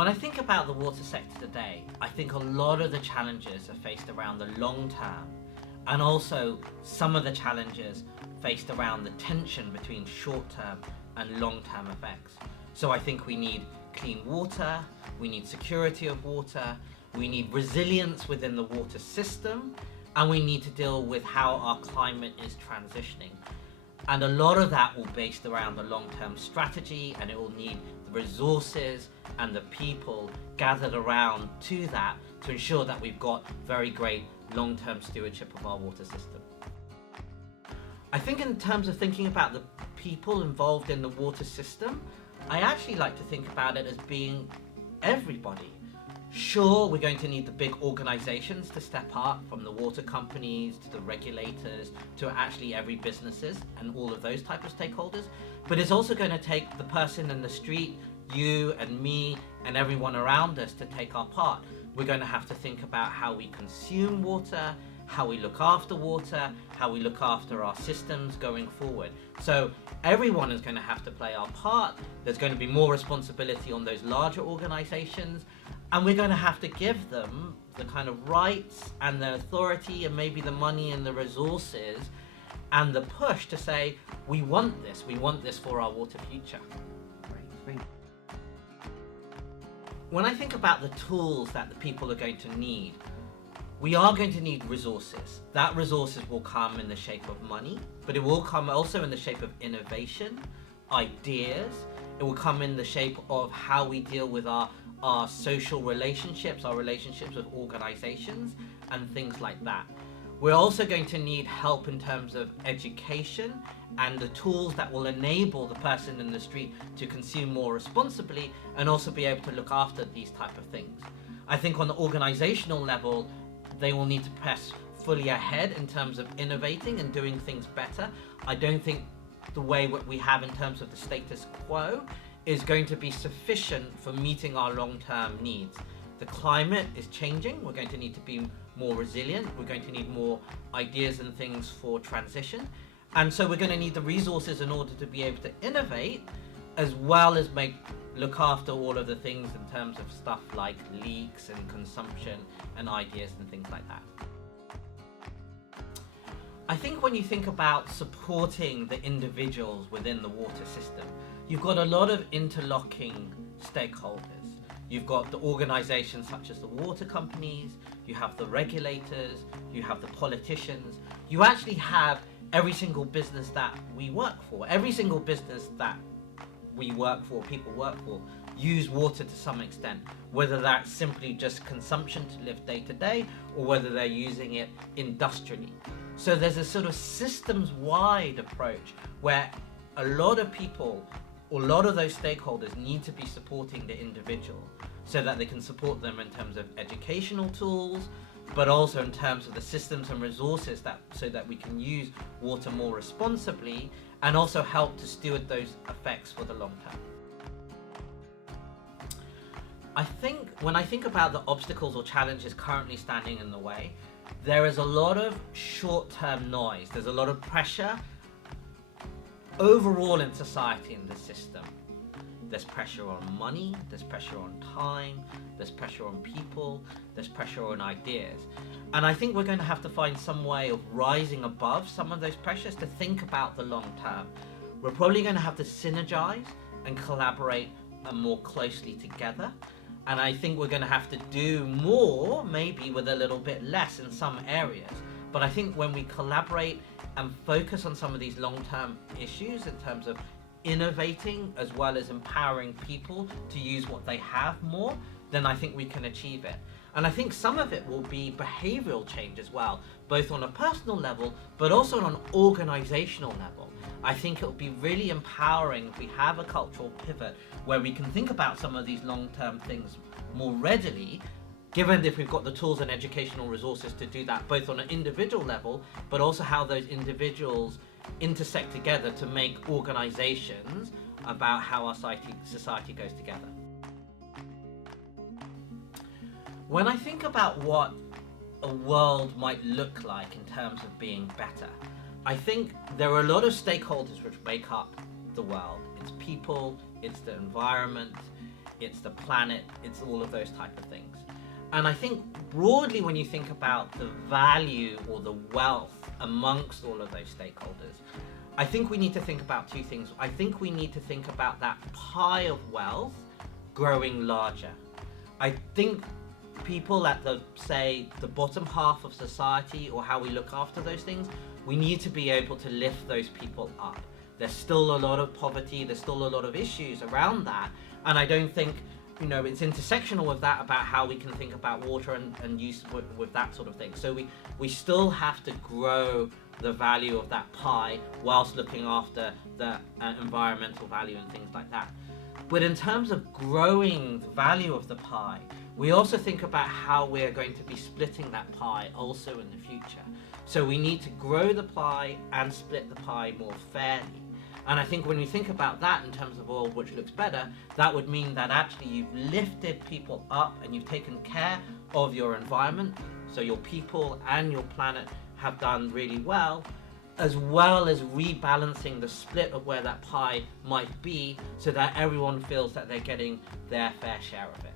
When I think about the water sector today, I think a lot of the challenges are faced around the long term, and also some of the challenges faced around the tension between short-term and long-term effects. So I think we need clean water, we need security of water, we need resilience within the water system, and we need to deal with how our climate is transitioning. And a lot of that will be based around the long-term strategy, and it will need the resources and the people gathered around to that to ensure that we've got very great long-term stewardship of our water system. I think in terms of thinking about the people involved in the water system, I actually like to think about it as being everybody. Sure, we're going to need the big organizations to step up, from the water companies to the regulators to actually every businesses and all of those type of stakeholders, but it's also going to take the person in the street, you and me and everyone around us, to take our part. We're going to have to think about how we consume water, how we look after water, how we look after our systems going forward. So everyone is going to have to play our part. There's going to be more responsibility on those larger organizations, and we're going to have to give them the kind of rights and the authority and maybe the money and the resources and the push to say, we want this for our water future. Great. When I think about the tools that the people are going to need, we are going to need resources. That resources will come in the shape of money, but it will come also in the shape of innovation, ideas. It will come in the shape of how we deal with our social relationships, our relationships with organizations and things like that. We're also going to need help in terms of education and the tools that will enable the person in the street to consume more responsibly and also be able to look after these type of things. I think on the organizational level, they will need to press fully ahead in terms of innovating and doing things better. I don't think the way what we have in terms of the status quo is going to be sufficient for meeting our long-term needs. The climate is changing. We're going to need to be more resilient. We're going to need more ideas and things for transition. And so we're going to need the resources in order to be able to innovate, as well as look after all of the things in terms of stuff like leaks and consumption and ideas and things like that. I think when you think about supporting the individuals within the water system, you've got a lot of interlocking stakeholders. You've got the organizations such as the water companies, you have the regulators, you have the politicians, you actually have every single business that we work for. Every single business that we work for, people work for, use water to some extent, whether that's simply just consumption to live day to day, or whether they're using it industrially. So there's a sort of systems-wide approach where a lot of people, a lot of those stakeholders need to be supporting the individual so that they can support them in terms of educational tools, but also in terms of the systems and resources so that we can use water more responsibly and also help to steward those effects for the long term. I think when I think about the obstacles or challenges currently standing in the way, there is a lot of short-term noise. There's a lot of pressure overall in society and the system. There's pressure on money, there's pressure on time, there's pressure on people, there's pressure on ideas. And I think we're going to have to find some way of rising above some of those pressures to think about the long term. We're probably going to have to synergize and collaborate more closely together. And I think we're going to have to do more, maybe with a little bit less in some areas. But I think when we collaborate and focus on some of these long-term issues in terms of innovating as well as empowering people to use what they have more, then I think we can achieve it. And I think some of it will be behavioral change as well, both on a personal level, but also on an organizational level. I think it'll be really empowering if we have a cultural pivot where we can think about some of these long-term things more readily, given if we've got the tools and educational resources to do that, both on an individual level, but also how those individuals intersect together to make organizations about how our society goes together. When I think about what a world might look like in terms of being better, I think there are a lot of stakeholders which make up the world. It's people, it's the environment, it's the planet, it's all of those type of things. And I think broadly, when you think about the value or the wealth amongst all of those stakeholders, I think we need to think about two things. I think we need to think about that pie of wealth growing larger. I think people at the, say, the bottom half of society, or how we look after those things, we need to be able to lift those people up. There's still a lot of poverty, there's still a lot of issues around that, and I don't think, it's intersectional with that about how we can think about water and use with that sort of thing. So we still have to grow the value of that pie whilst looking after the environmental value and things like that. But in terms of growing the value of the pie, we also think about how we're going to be splitting that pie also in the future. So we need to grow the pie and split the pie more fairly. And I think when you think about that in terms of which looks better, that would mean that actually you've lifted people up and you've taken care of your environment, so your people and your planet have done really well as rebalancing the split of where that pie might be, so that everyone feels that they're getting their fair share of it.